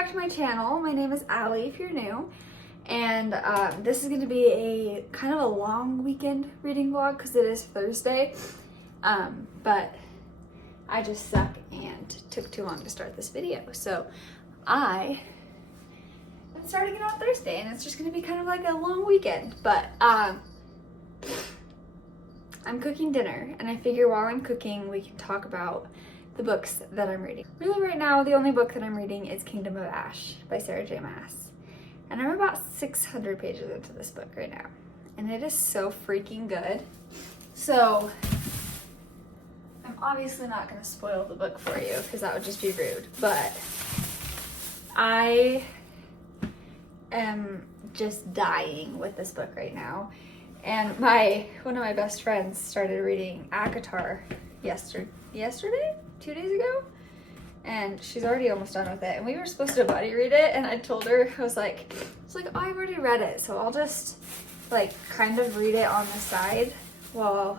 back to my channel. My name is Allie if you're new, and this is going to be a kind of a long weekend reading vlog because it is Thursday, but I just suck and took too long to start this video, so I'm starting it on Thursday, and it's just going to be kind of like a long weekend. But I'm cooking dinner, and I figure while I'm cooking we can talk about the books that I'm reading. Really right now, the only book that I'm reading is Kingdom of Ash by Sarah J. Maas. And I'm about 600 pages into this book right now. And it is so freaking good. So, I'm obviously not going to spoil the book for you because that would just be rude. But I am just dying with this book right now. And one of my best friends started reading ACOTAR yesterday? 2 days ago, and she's already almost done with it, and we were supposed to buddy read it, and I told her, I was like, oh, I've already read it, so I'll just like kind of read it on the side while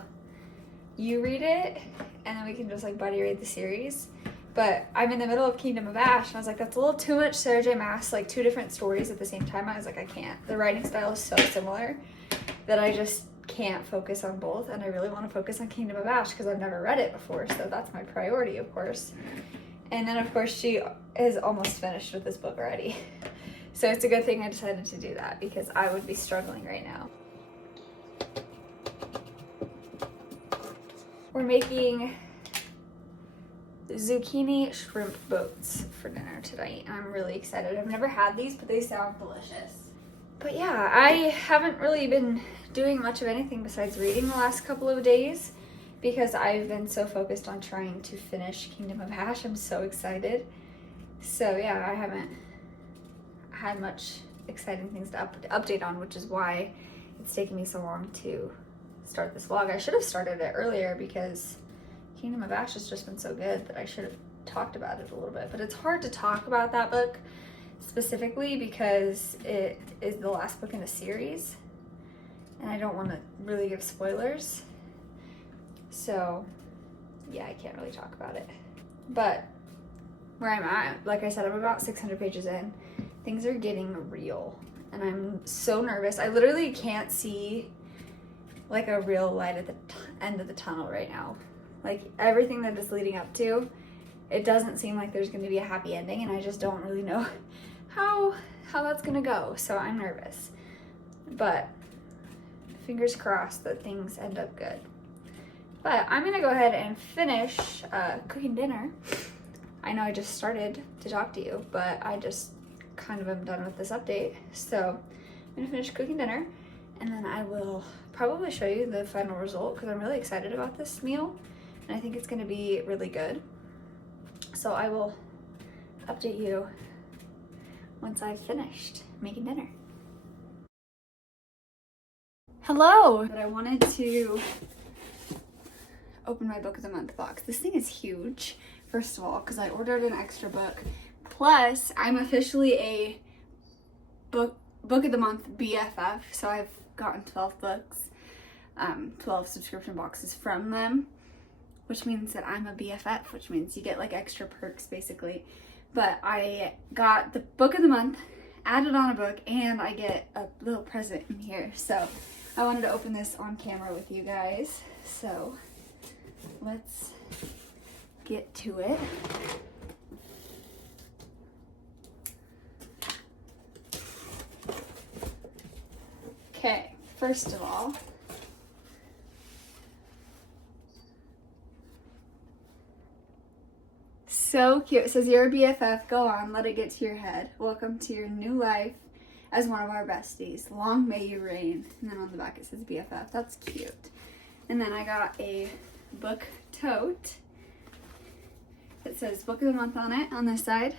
you read it, and then we can just like buddy read the series. But I'm in the middle of Kingdom of Ash, and I was like, that's a little too much Sarah J. Maas, like two different stories at the same time. I was like, I can't. The writing style is so similar that I just can't focus on both, and I really want to focus on Kingdom of Ash because I've never read it before, so that's my priority, of course. And then of course she is almost finished with this book already, so it's a good thing I decided to do that because I would be struggling right now. We're making zucchini shrimp boats for dinner tonight, and I'm really excited. I've never had these, but they sound delicious. But yeah, I haven't really been doing much of anything besides reading the last couple of days because I've been so focused on trying to finish Kingdom of Ash. I'm so excited. So yeah, I haven't had much exciting things to update on, which is why it's taking me so long to start this vlog. I should have started it earlier because Kingdom of Ash has just been so good that I should have talked about it a little bit. But it's hard to talk about that book specifically because it is the last book in a series, and I don't want to really give spoilers, so yeah, I can't really talk about it. But where I'm at, like I said, I'm about 600 pages in. Things are getting real, and I'm so nervous. I literally can't see like a real light at the end of the tunnel right now. Like everything that is leading up to, it doesn't seem like there's going to be a happy ending, and I just don't really know how that's gonna go, so I'm nervous. But fingers crossed that things end up good. But I'm gonna go ahead and finish cooking dinner. I know I just started to talk to you, but I just kind of am done with this update. So I'm gonna finish cooking dinner, and then I will probably show you the final result because I'm really excited about this meal, and I think it's gonna be really good. So I will update you once I've finished making dinner. Hello! But I wanted to open my book of the month box. This thing is huge, first of all, because I ordered an extra book. Plus, I'm officially a book of the month BFF, so I've gotten 12 books, 12 subscription boxes from them, which means that I'm a BFF, which means you get like extra perks basically. But I got the book of the month, added on a book, and I get a little present in here. So I wanted to open this on camera with you guys. So let's get to it. Okay, first of all, so cute. It says, "You're a BFF. Go on, let it get to your head. Welcome to your new life as one of our besties. Long may you reign." And then on the back it says BFF. That's cute. And then I got a book tote that says book of the month on it on this side.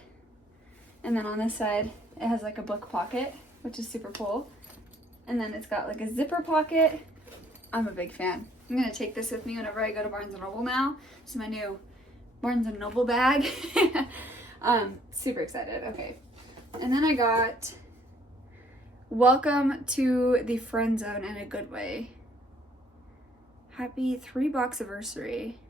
And then on this side it has like a book pocket, which is super cool. And then it's got like a zipper pocket. I'm a big fan. I'm gonna take this with me whenever I go to Barnes & Noble now. This is my new Barnes & Noble bag. Super excited. Okay. And then I got Welcome to the Friend Zone in a Good Way. Happy 3 box anniversary.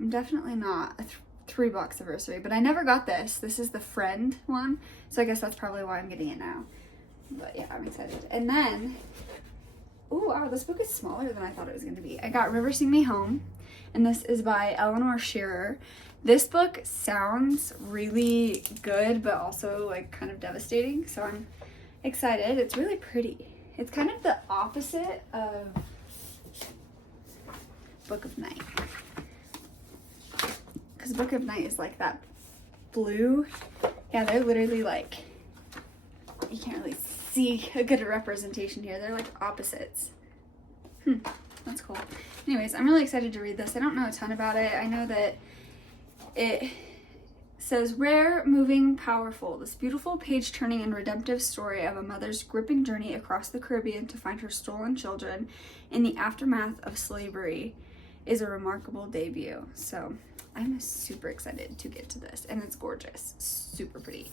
I'm definitely not a 3 box anniversary, but I never got this. This is the Friend one, so I guess that's probably why I'm getting it now. But yeah, I'm excited. And then, oh wow, this book is smaller than I thought it was going to be. I got River Sing Me Home, and this is by Eleanor Shearer. This book sounds really good, but also like kind of devastating, so I'm excited. It's really pretty. It's kind of the opposite of Book of Night, because Book of Night is like that blue. Yeah, they're literally like, you can't really see a good representation here. They're like opposites. That's cool. Anyways, I'm really excited to read this. I don't know a ton about it. I know that it says, rare, moving, powerful. This beautiful page-turning and redemptive story of a mother's gripping journey across the Caribbean to find her stolen children in the aftermath of slavery is a remarkable debut. So I'm super excited to get to this, and it's gorgeous, super pretty.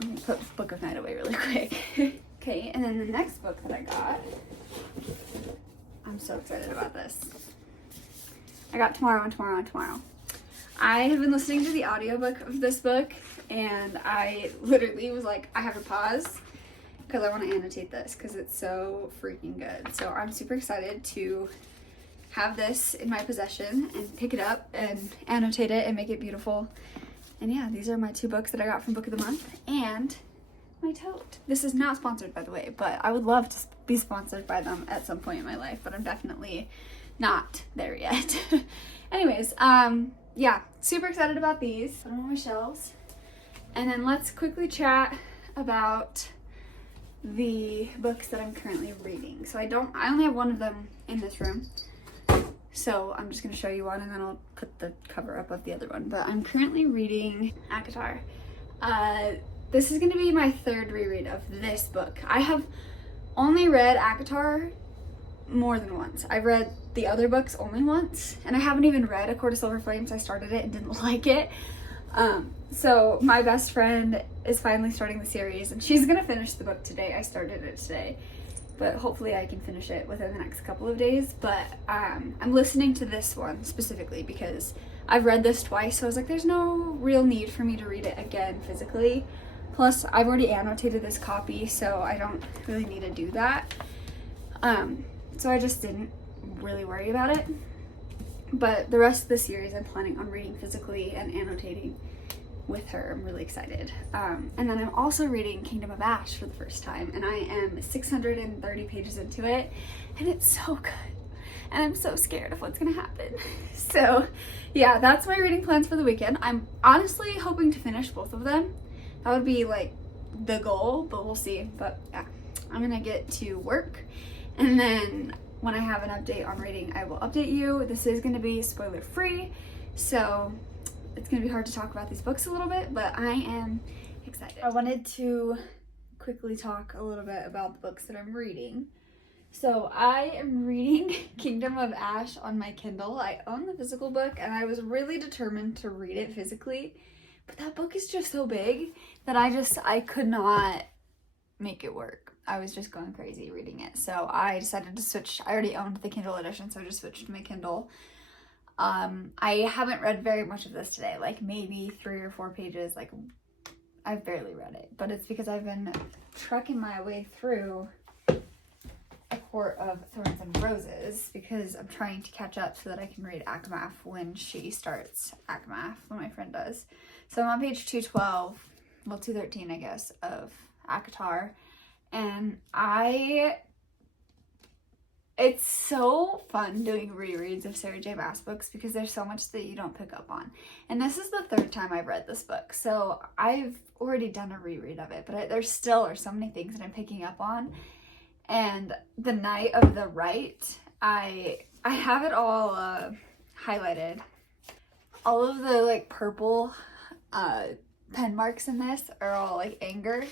I'm gonna put Book of Night away really quick. Okay, and then the next book that I got, I'm so excited about this. I got Tomorrow and Tomorrow and Tomorrow. I have been listening to the audiobook of this book, and I literally was like, I have to pause because I want to annotate this because it's so freaking good. So I'm super excited to have this in my possession and pick it up and annotate it and make it beautiful. And yeah, these are my 2 books that I got from Book of the Month and my tote. This is not sponsored, by the way, but I would love to be sponsored by them at some point in my life, but I'm definitely not there yet. Anyways, yeah, super excited about these. Put them on my shelves. And then let's quickly chat about the books that I'm currently reading. So I only have one of them in this room. So I'm just going to show you one, and then I'll put the cover up of the other one. But I'm currently reading ACOTAR. This is going to be my 3rd reread of this book. I have only read ACOTAR more than once. I've read the other books only once, and I haven't even read A Court of Silver Flames. I started it and didn't like it. So my best friend is finally starting the series, and she's going to finish the book today. I started it today. But hopefully I can finish it within the next couple of days. But I'm listening to this one specifically because I've read this twice, so I was like, there's no real need for me to read it again physically. Plus, I've already annotated this copy, so I don't really need to do that. So I just didn't really worry about it. But the rest of the series I'm planning on reading physically and annotating with her. I'm really excited. And then I'm also reading Kingdom of Ash for the first time, and I am 630 pages into it, and it's so good. And I'm so scared of what's gonna happen. So yeah, that's my reading plans for the weekend. I'm honestly hoping to finish both of them. That would be like the goal, but we'll see. But yeah, I'm gonna get to work, and then when I have an update on reading, I will update you. This is gonna be spoiler free, so it's gonna be hard to talk about these books a little bit, but I am excited. I wanted to quickly talk a little bit about the books that I'm reading. So I am reading Kingdom of Ash on my Kindle. I own the physical book, and I was really determined to read it physically, but that book is just so big that I could not make it work. I was just going crazy reading it. So I decided to switch. I already owned the Kindle edition, so I just switched to my Kindle. I haven't read very much of this today, like maybe 3 or 4 pages. Like, I've barely read it, but it's because I've been trekking my way through A Court of Thorns and Roses because I'm trying to catch up so that I can read Akamath when she starts Akamath, when my friend does. So I'm on page 212, well 213 I guess, of ACOTAR, and it's so fun doing rereads of Sarah J. Maas books because there's so much that you don't pick up on. And this is the 3rd time I've read this book, so I've already done a reread of it, but there still are so many things that I'm picking up on. And The Night of the Right, I have it all highlighted. All of the like purple pen marks in this are all like anger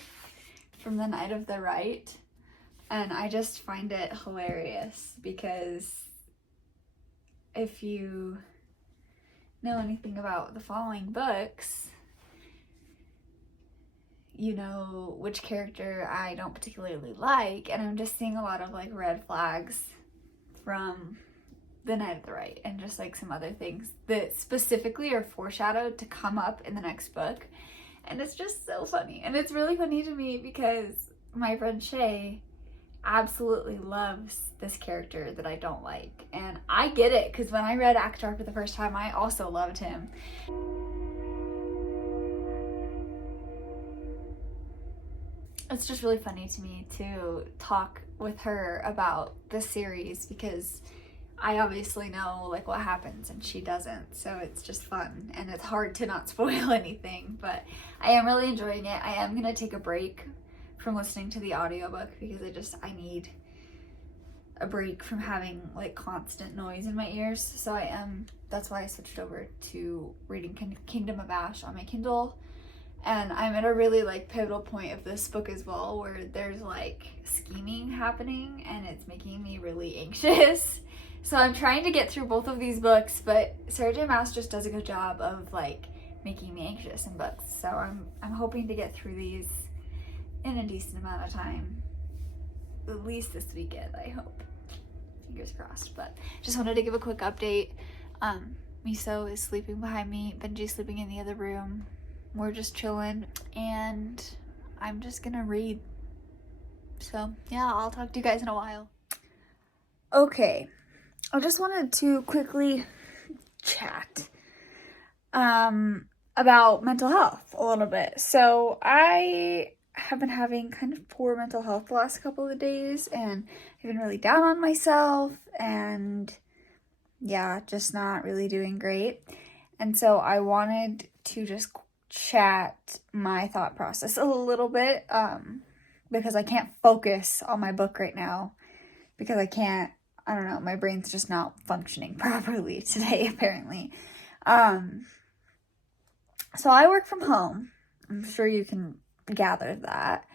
from The Night of the Right. And I just find it hilarious because if you know anything about the following books, you know which character I don't particularly like, and I'm just seeing a lot of like red flags from the Night of the Right and just like some other things that specifically are foreshadowed to come up in the next book. And it's just so funny. And it's really funny to me because my friend Shay absolutely loves this character that I don't like. And I get it, because when I read Akhtar for the first time, I also loved him. It's just really funny to me to talk with her about the series, because I obviously know like what happens and she doesn't, so it's just fun and it's hard to not spoil anything. But I am really enjoying it. I am gonna take a break from listening to the audiobook because I need a break from having like constant noise in my ears. So that's why I switched over to reading Kingdom of Ash on my Kindle. And I'm at a really like pivotal point of this book as well, where there's like scheming happening and it's making me really anxious. So I'm trying to get through both of these books, but Sarah J Maas just does a good job of like making me anxious in books. So I'm hoping to get through these in a decent amount of time, at least this weekend, I hope. Fingers crossed. But just wanted to give a quick update. Miso is sleeping behind me, Benji's sleeping in the other room. We're just chilling, and I'm just gonna read. So yeah, I'll talk to you guys in a while. Okay, I just wanted to quickly chat about mental health a little bit. So I have been having kind of poor mental health the last couple of days, and I've been really down on myself, and yeah, just not really doing great. And so I wanted to just chat my thought process a little bit, because I can't focus on my book right now, because I don't know, my brain's just not functioning properly today, apparently. So I work from home. I'm sure you can gather that.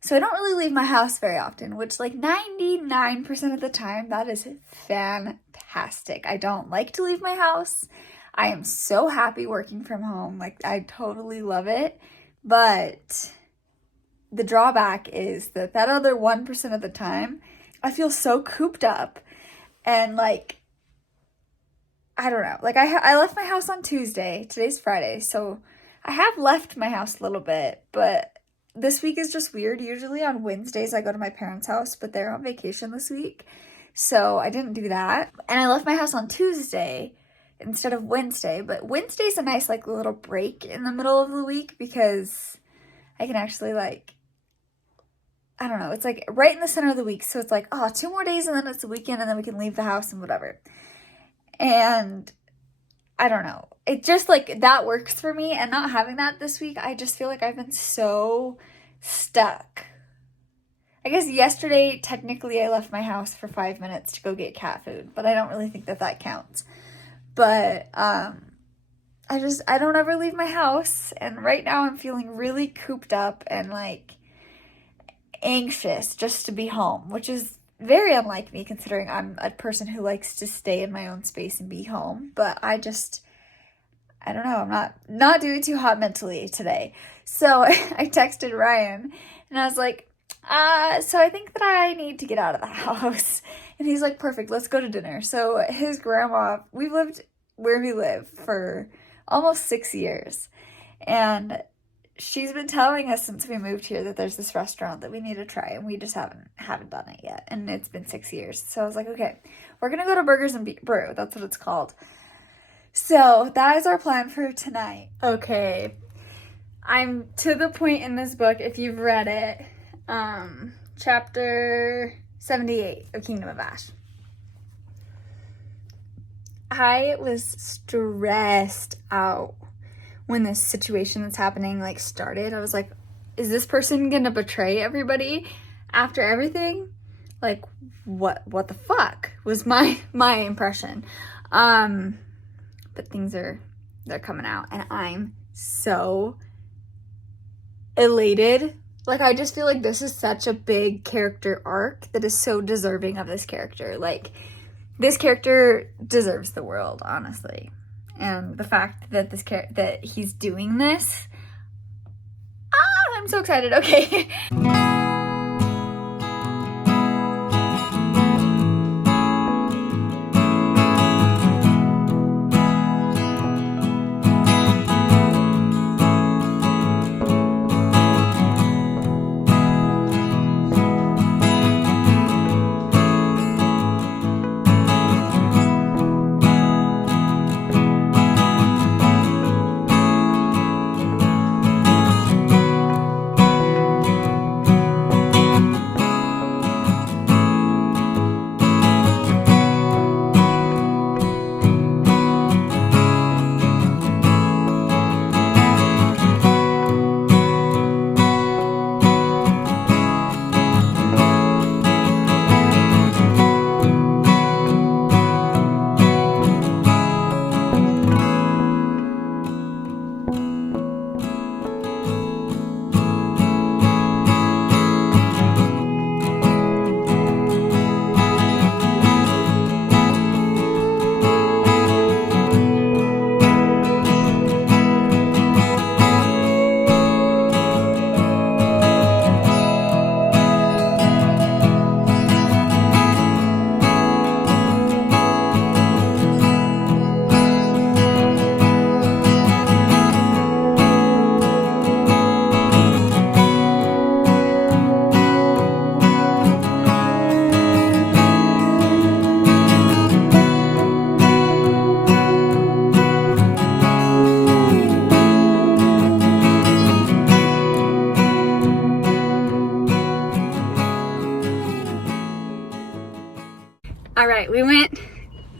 So I don't really leave my house very often, which like 99% of the time, that is fantastic. I don't like to leave my house. I am so happy working from home. Like, I totally love it. But the drawback is that other 1% of the time, I feel so cooped up. And like, I don't know. Like, I left my house on Tuesday. Today's Friday. So I have left my house a little bit. But this week is just weird. Usually on Wednesdays, I go to my parents' house. But they're on vacation this week. So I didn't do that. And I left my house on Tuesday instead of Wednesday. But Wednesday's a nice like little break in the middle of the week, because I can actually like, I don't know, it's like right in the center of the week. So it's like, oh, 2 more days and then it's the weekend and then we can leave the house and whatever. And I don't know, it just like that works for me. And not having that this week, I just feel like I've been so stuck. I guess yesterday, technically I left my house for 5 minutes to go get cat food, but I don't really think that counts. But I don't ever leave my house, and right now I'm feeling really cooped up and like anxious just to be home, which is very unlike me considering I'm a person who likes to stay in my own space and be home. But I don't know, I'm not doing too hot mentally today. So I texted Ryan and I was like, so I think that I need to get out of the house. And he's like, perfect, let's go to dinner. So his grandma, we've lived where we live for almost 6 years. And she's been telling us since we moved here that there's this restaurant that we need to try. And we just haven't done it yet. And it's been 6 years. So I was like, okay, we're going to go to Burgers and Brew. That's what it's called. So that is our plan for tonight. Okay. I'm to the point in this book, if you've read it, chapter 78 of Kingdom of Ash. I was stressed out when this situation that's happening like started. I was like, is this person gonna betray everybody after everything? Like, what the fuck was my impression. But they're coming out and I'm so elated. Like, I just feel like this is such a big character arc that is so deserving of this character. Like, this character deserves the world, honestly. And the fact that that he's doing this, I'm so excited. Okay.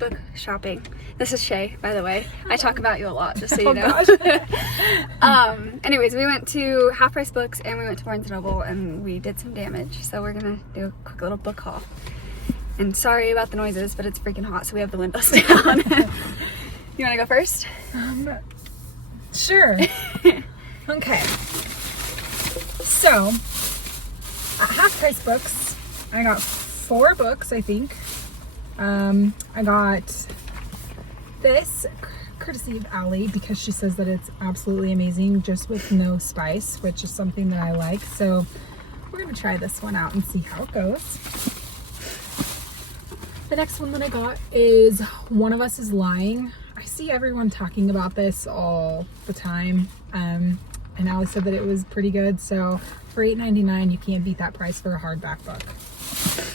book shopping. This is Shay, by the way. I talk about you a lot, just so you Oh, know. gosh. Anyways, we went to Half Price Books and we went to Barnes & Noble and we did some damage. So we're gonna do a quick little book haul. And sorry about the noises, but it's freaking hot, so we have the windows down. You wanna go first? Sure. Okay. So, at Half Price Books, I got 4 books, I think. I got this, courtesy of Allie, because she says that it's absolutely amazing, just with no spice, which is something that I like. So, we're gonna try this one out and see how it goes. The next one that I got is One of Us is Lying. I see everyone talking about this all the time. And Allie said that it was pretty good. So for $8.99, you can't beat that price for a hardback book.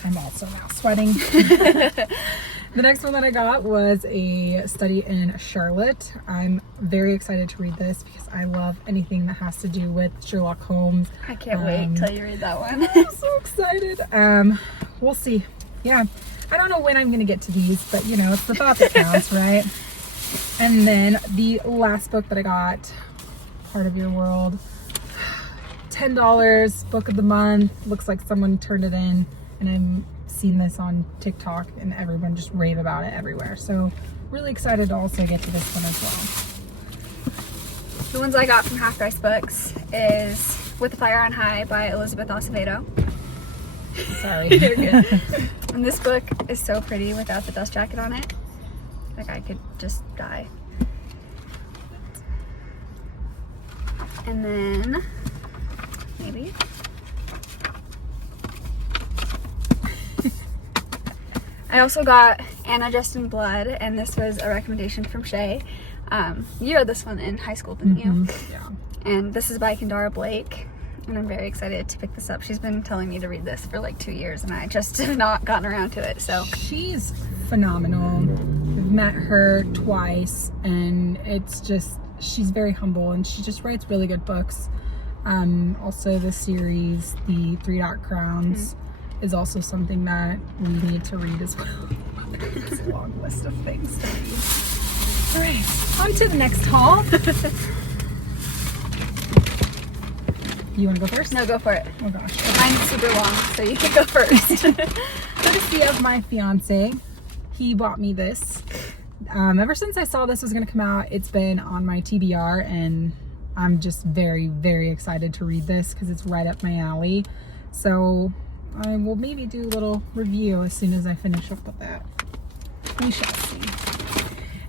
I'm also now sweating. The next one that I got was A Study in Charlotte. I'm very excited to read this because I love anything that has to do with Sherlock Holmes. I can't wait till you read that one. I'm so excited. We'll see. Yeah. I don't know when I'm going to get to these, but you know, it's the thought that counts, right? And then the last book that I got, Part of Your World, $10, book of the month. Looks like someone turned it in, and I've seen this on TikTok and everyone just rave about it everywhere. So really excited to also get to this one as well. The ones I got from Half Price Books is With the Fire on High by Elizabeth Acevedo. Sorry. You're good. And this book is so pretty without the dust jacket on it. Like I could just die. And then maybe I also got Anna Dressed in Blood, and this was a recommendation from Shay. You read this one in high school, didn't you? Yeah. And this is by Kendara Blake. And I'm very excited to pick this up. She's been telling me to read this for like 2 years, and I just have not gotten around to it. So she's phenomenal. I've met her twice, and it's just, she's very humble, and she just writes really good books. Also the series, the 3 Dot Crowns, is also something that we need to read as well. It's a long list of things to read. All right, on to the next haul. You want to go first? no, go for it. Oh gosh. Mine's super long, so you can go first. Courtesy of my fiance, he bought me this. Ever since I saw this was going to come out, it's been on my TBR, and I'm just very, very excited to read this because it's right up my alley. So I will maybe do a little review as soon as I finish up with that. We shall see.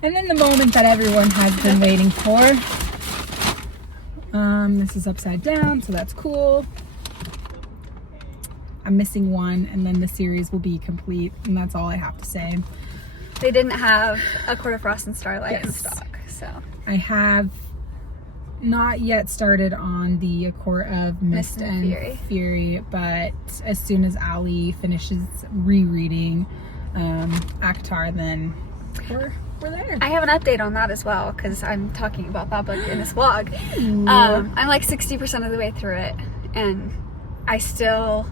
And then the moment that everyone has been waiting for. This is upside down, so that's cool. I'm missing one, and then the series will be complete, and that's all I have to say. They didn't have A Court of Frost and Starlight in Yes. stock, so I have not yet started on the A Court of Mist and Fury, but as soon as Allie finishes rereading Akatar, then we're there. I have an update on that as well because I'm talking about that book in this vlog. I'm like 60% of the way through it, and I still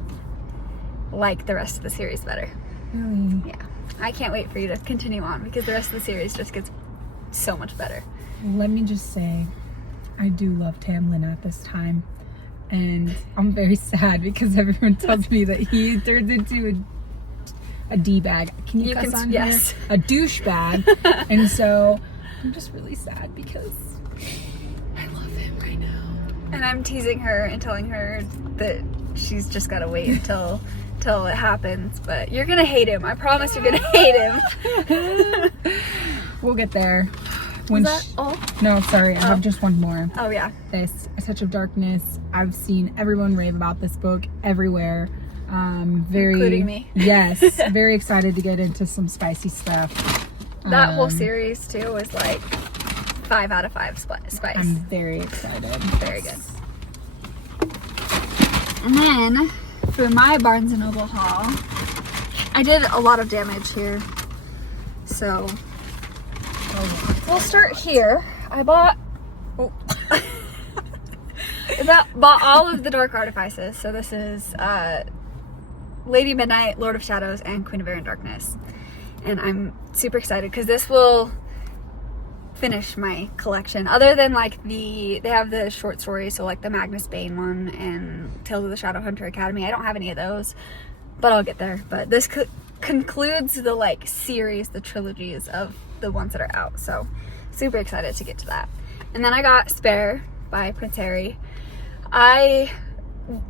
like the rest of the series better. Really? Yeah, I can't wait for you to continue on because the rest of the series just gets so much better. Let me just say, I do love Tamlin at this time, and I'm very sad because everyone tells me that he turns into a D-bag. Can you cuss on yes. here? A douchebag. And so I'm just really sad because I love him right now. And I'm teasing her and telling her that she's just gotta wait until it happens. But you're gonna hate him. I promise you're gonna hate him. We'll get there. Was that all? No, sorry. I have just one more. Oh yeah. This, A Touch of Darkness. I've seen everyone rave about this book everywhere. Very, including me. Yes, very excited to get into some spicy stuff. That whole series too was like 5 out of 5 spice. I'm very excited. Very good. And then for my Barnes & Noble haul, I did a lot of damage here. So we'll start here. I bought bought all of the Dark Artifices. So this is Lady Midnight, Lord of Shadows, and Queen of Air and Darkness. and I'm super excited because this will finish my collection. Other than like they have the short stories, so like the Magnus Bane one and Tales of the Shadowhunter Academy. I don't have any of those, but I'll get there. But this concludes the like series, the trilogies of the ones that are out, so super excited to get to that. And then I got Spare by Prince Harry.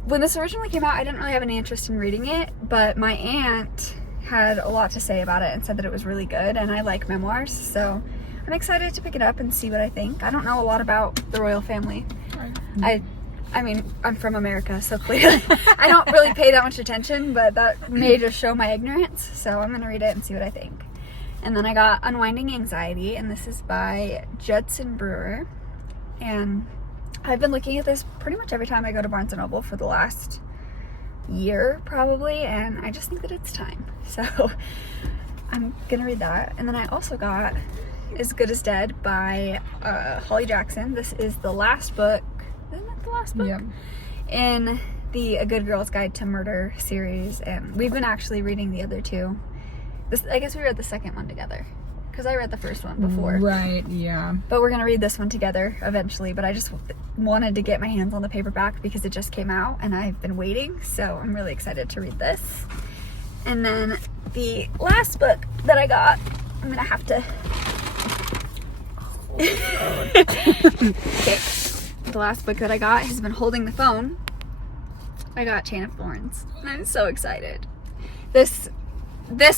When this originally came out, I didn't really have any interest in reading it, but my aunt had a lot to say about it and said that it was really good, and I like memoirs, so I'm excited to pick it up and see what I think. I don't know a lot about the royal family. I mean, I'm from America, so clearly I don't really pay that much attention, but that may just show my ignorance, so I'm going to read it and see what I think. And then I got Unwinding Anxiety, and this is by Judson Brewer, and I've been looking at this pretty much every time I go to Barnes & Noble for the last year, probably, and I just think that it's time. So I'm gonna read that. And then I also got As Good as Dead by Holly Jackson. This is the last book. Isn't it the last book? Yeah. In the A Good Girl's Guide to Murder series, and we've been actually reading the other two. I guess we read the second one together, because I read the first one before. Right, yeah. But we're gonna read this one together eventually, but I just wanted to get my hands on the paperback because it just came out and I've been waiting, so I'm really excited to read this. And then the last book that I got, I'm gonna have to okay. The last book that I got has been holding the phone. I got Chain of Thorns, and I'm so excited. This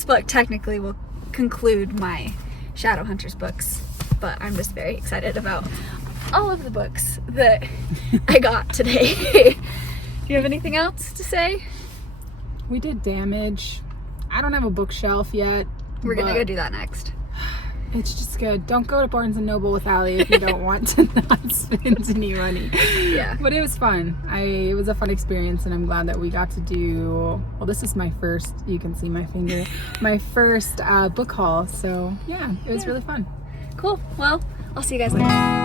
book technically will conclude my Shadowhunters books, but I'm just very excited about all of the books that I got today. Do you have anything else to say? We did Damage. I don't have a bookshelf yet. We're gonna go do that next. It's just good. Don't go to Barnes & Noble with Allie if you don't want to not spend any money. Yeah. But it was fun. It was a fun experience, and I'm glad that we got to do, well, this is my first, you can see my finger, my first book haul. So yeah, it was really fun. Cool. Well, I'll see you guys later.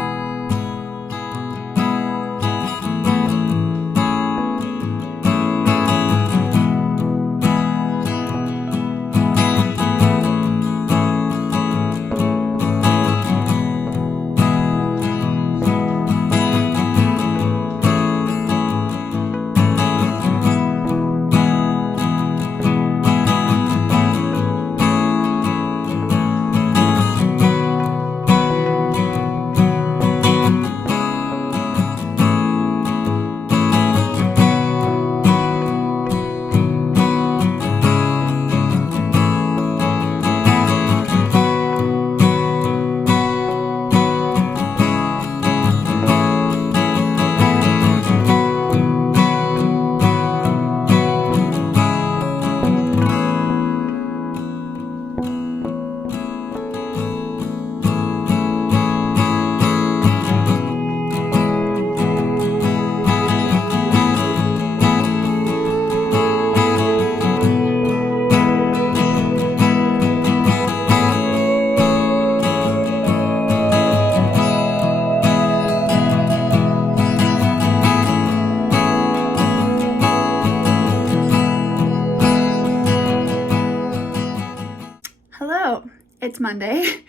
It's Monday.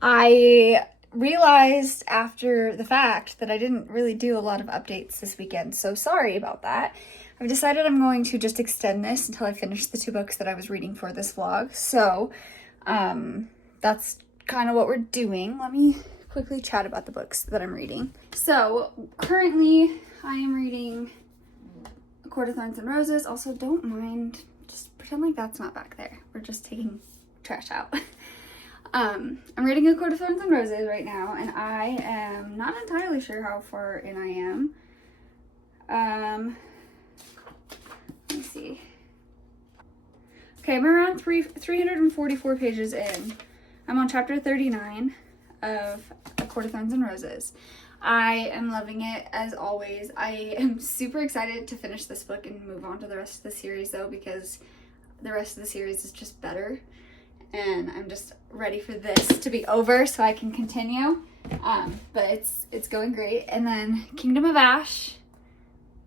I realized after the fact that I didn't really do a lot of updates this weekend, so sorry about that. I've decided I'm going to just extend this until I finish the 2 books that I was reading for this vlog. So that's kind of what we're doing. Let me quickly chat about the books that I'm reading. So currently I am reading A Court of Thorns and Roses. Also, don't mind, just pretend like that's not back there. We're just taking trash out. I'm reading A Court of Thorns and Roses right now, and I am not entirely sure how far in I am. Let me see. Okay, I'm around 344 pages in. I'm on chapter 39 of A Court of Thorns and Roses. I am loving it, as always. I am super excited to finish this book and move on to the rest of the series, though, because the rest of the series is just better. And I'm just ready for this to be over so I can continue. But it's going great. And then Kingdom of Ash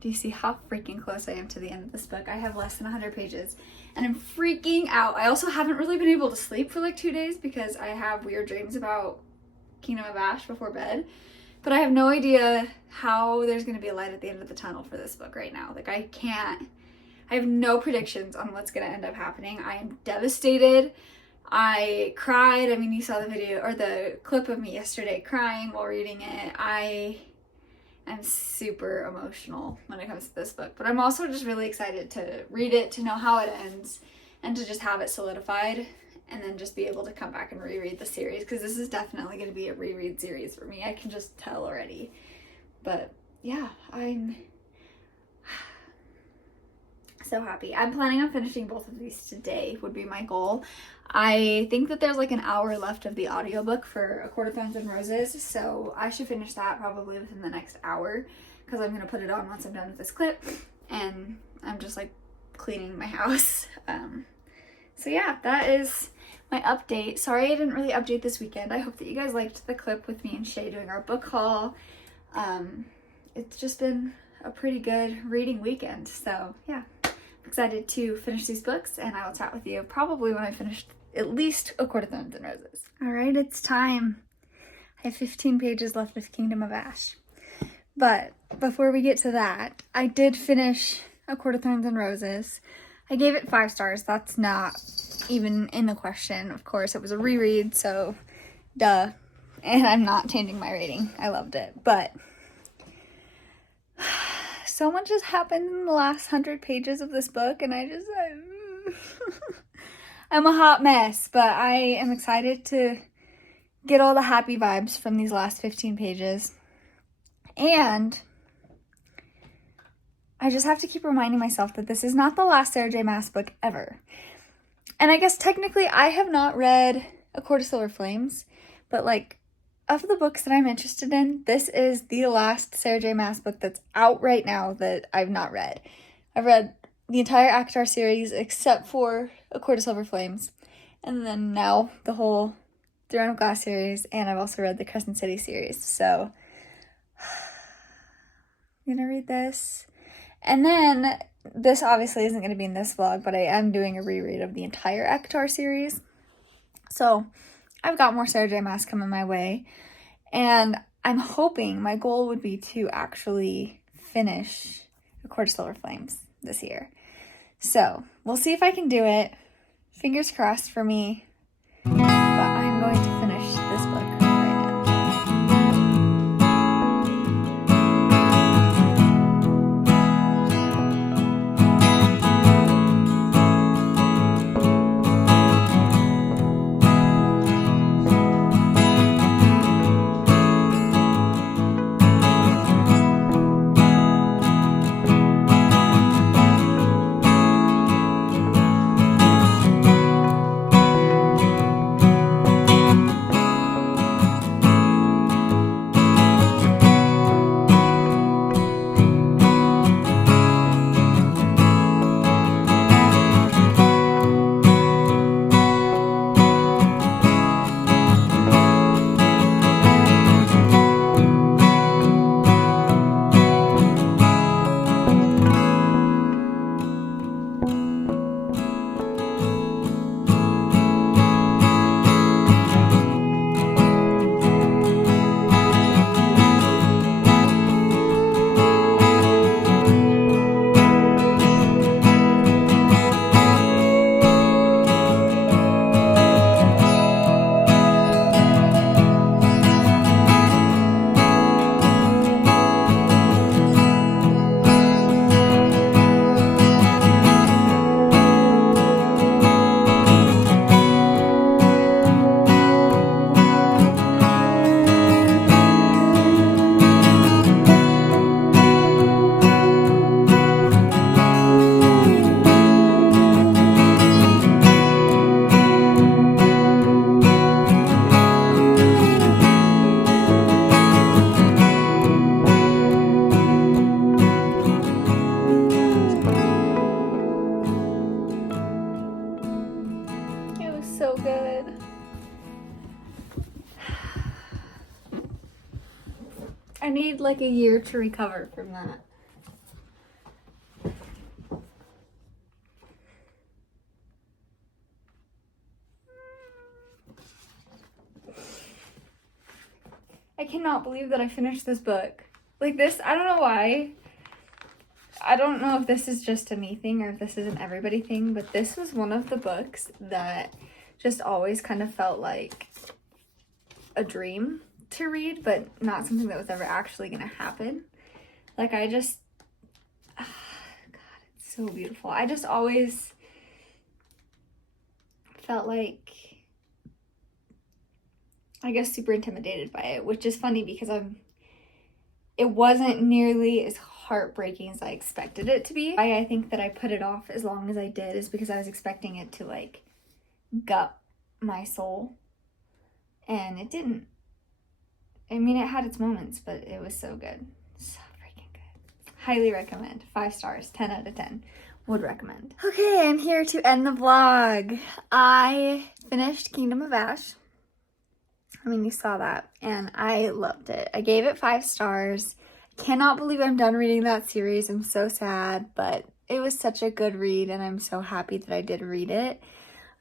Do you see how freaking close I am to the end of this book? I have less than 100 pages and I'm freaking out. I also haven't really been able to sleep for like 2 days because I have weird dreams about Kingdom of Ash before bed. But I have no idea how there's going to be a light at the end of the tunnel for this book right now. Like I have no predictions on what's going to end up happening. I am devastated. I cried. I mean, you saw the video or the clip of me yesterday crying while reading it. I'm super emotional when it comes to this book, but I'm also just really excited to read it, to know how it ends, and to just have it solidified, and then just be able to come back and reread the series, because this is definitely going to be a reread series for me. I can just tell already. But yeah, I'm so happy. I'm planning on finishing both of these today, would be my goal. I think that there's like an hour left of the audiobook for A Court of Thorns and Roses, so I should finish that probably within the next hour, because I'm going to put it on once I'm done with this clip, and I'm just like cleaning my house. So yeah, that is my update. Sorry I didn't really update this weekend. I hope that you guys liked the clip with me and Shay doing our book haul. It's just been a pretty good reading weekend, so yeah. Excited to finish these books, and I will chat with you probably when I finish at least A Court of Thorns and Roses. All right, it's time. I have 15 pages left of Kingdom of Ash. But before we get to that, I did finish A Court of Thorns and Roses. I gave it 5 stars. That's not even in the question. Of course, it was a reread, so duh. And I'm not changing my rating. I loved it. But so much has happened in the last 100 pages of this book, and I'm a hot mess, but I am excited to get all the happy vibes from these last 15 pages. And I just have to keep reminding myself that this is not the last Sarah J. Maas book ever. And I guess technically I have not read A Court of Silver Flames, but like, of the books that I'm interested in, this is the last Sarah J. Maas book that's out right now that I've not read. I've read the entire ACOTAR series except for A Court of Silver Flames, and then now the whole Throne of Glass series, and I've also read the Crescent City series, so I'm gonna read this. And then, this obviously isn't gonna be in this vlog, but I am doing a reread of the entire ACOTAR series, so I've got more Sarah J. Maas coming my way, and I'm hoping, my goal would be to actually finish A Court of Silver Flames this year. So, we'll see if I can do it. Fingers crossed for me, but I'm going to finish this book right now. So good. I need like a year to recover from that. I cannot believe that I finished this book. Like this, I don't know why. I don't know if this is just a me thing or if this is an everybody thing, but this was one of the books that just always kind of felt like a dream to read, but not something that was ever actually going to happen. Like I just, God, it's so beautiful. I just always felt like, I guess, super intimidated by it, which is funny because it wasn't nearly as heartbreaking as I expected it to be. I think that I put it off as long as I did is because I was expecting it to like gut my soul, and it didn't. I mean, it had its moments, but it was so good. So freaking good. Highly recommend. 5 stars, 10 out of 10. Would recommend. Okay, I'm here to end the vlog. I finished Kingdom of Ash. I mean, you saw that, and I loved it. I gave it 5 stars. Cannot believe I'm done reading that series. I'm so sad, but it was such a good read, and I'm so happy that I did read it.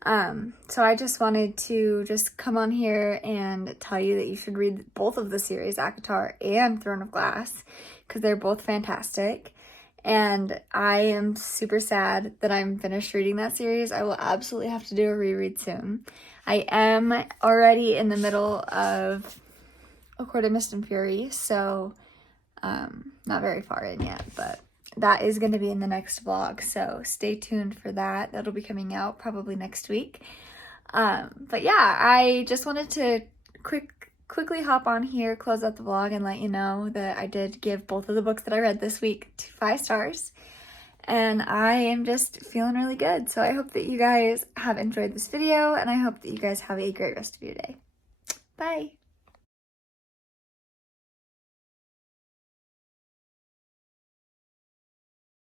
So I just wanted to just come on here and tell you that you should read both of the series, ACOTAR and Throne of Glass, because they're both fantastic. And I am super sad that I'm finished reading that series. I will absolutely have to do a reread soon. I am already in the middle of A Court of Mist and Fury, so not very far in yet, but that is going to be in the next vlog, so stay tuned for that. That'll be coming out probably next week. But yeah, I just wanted to quickly hop on here, close out the vlog, and let you know that I did give both of the books that I read this week 5 stars. And I am just feeling really good. So I hope that you guys have enjoyed this video, and I hope that you guys have a great rest of your day. Bye!